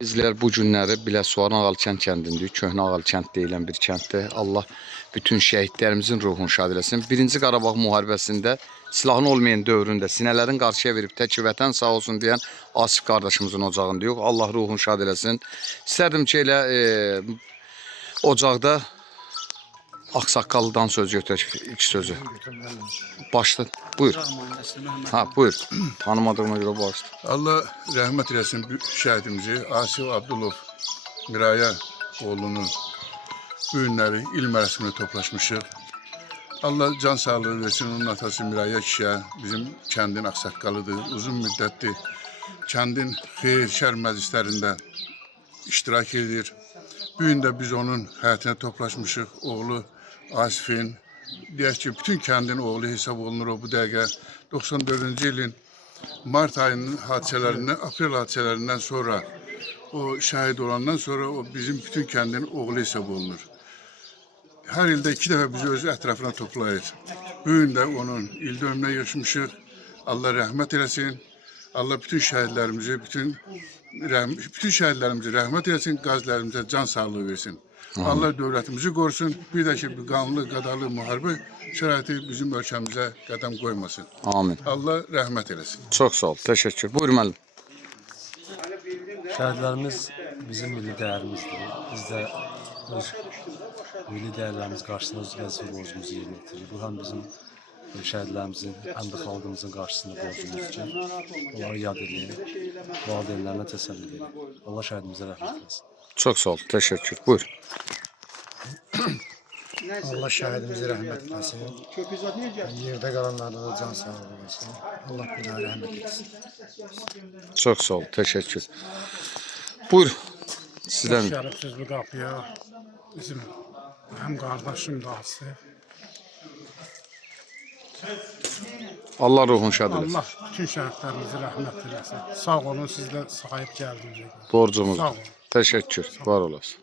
Bizler bu günləri Biləsuvarın Ağalkənd kəndindəyik. Köhnə Ağalkənd deyilən bir kənddir. Allah bütün şəhidlərimizin ruhunu şad eləsin. 1-ci Qarabağ müharibəsində silahın olmayan dövründə sinələrin qarşıya verib tək vətən sağ olsun deyən Asif qardaşımızın ocağında yox. Allah ruhunu şad eləsin. İstərdim ki, elə ocaqda Ağsaqqallıdan söz götürək, ilk sözü. Başla, buyur. Ha, buyur. Tanımadığıma görə başla. Allah rəhmət eləsin şəhidimizi, Asif Abdulov Miraya oğlunun bu günləri il mərasimində toplaşmışıq. Allah can sağlığı versin, onun atası Miraya kişiyə, bizim kəndin ağsaqqalıdır, uzun müddətdir. Kəndin xeyir, şər məclislərində iştirak edir. Bu gün də biz onun həyatına toplaşmışıq, oğlu Asif'in, deyək ki, bütün kəndin oğlu hesab olunur o bu dəqiqə. 94-cü ilin mart ayının hadisələrindən, aprel hadisələrindən sonra, o şəhid olandan sonra o bizim bütün kəndin oğlu hesab olunur. Hər ildə 2 dəfə bizi öz ətrafına toplayır. Bu gün də onun il dönümünə yığışmışıq. Allah rəhmət eləsin. Allah bütün şəhidlərimizi, bütün şəhidlərimizi rəhmət eləsin, qazilərimizə can sağlığı versin. Allah dövlətimizi qorusun. Bir də ki, bir qanlı, qadalı müharibə şəraiti bizim ölkəmizə qədəm qoymasın. Amin. Allah rəhmət eləsin. Çox sağ ol, təşəkkür. Buyur müəllim. Şəhidlərimiz bizim milli dəyərimizdir. Biz də öz milli dəyərlərimiz qarşısında öz vəzifə borcumuzu yerinə yetiririk. Bu həm bizim şəhidlərimizin, həm də xalqımızın qarşısında borcumuzdur ki, onları yad edək, valideynlərinə təsəlli edək. Allah şəhidimizə rəhmət eləsin. Çox sağ ol, təşəkkür. Buyur. Allah şəhidimizi rəhmət eləsin. Yerdə qalanlarda da can sağlığı versin. Allah bir daha rəhmət etsin. Çox sağ ol, təşəkkür. Buyur. Sizdən. Gəlibsiz bu qapıya. Bizim həm qardaşım da Asif. Allah ruhunu şad eləsin. Allah bütün şəhidlərimizi rəhmət eləsin. Sağ olun, siz də sahib gəldiniz. Borcumuz. Sağ olun. Təşəkkür. Var olasın.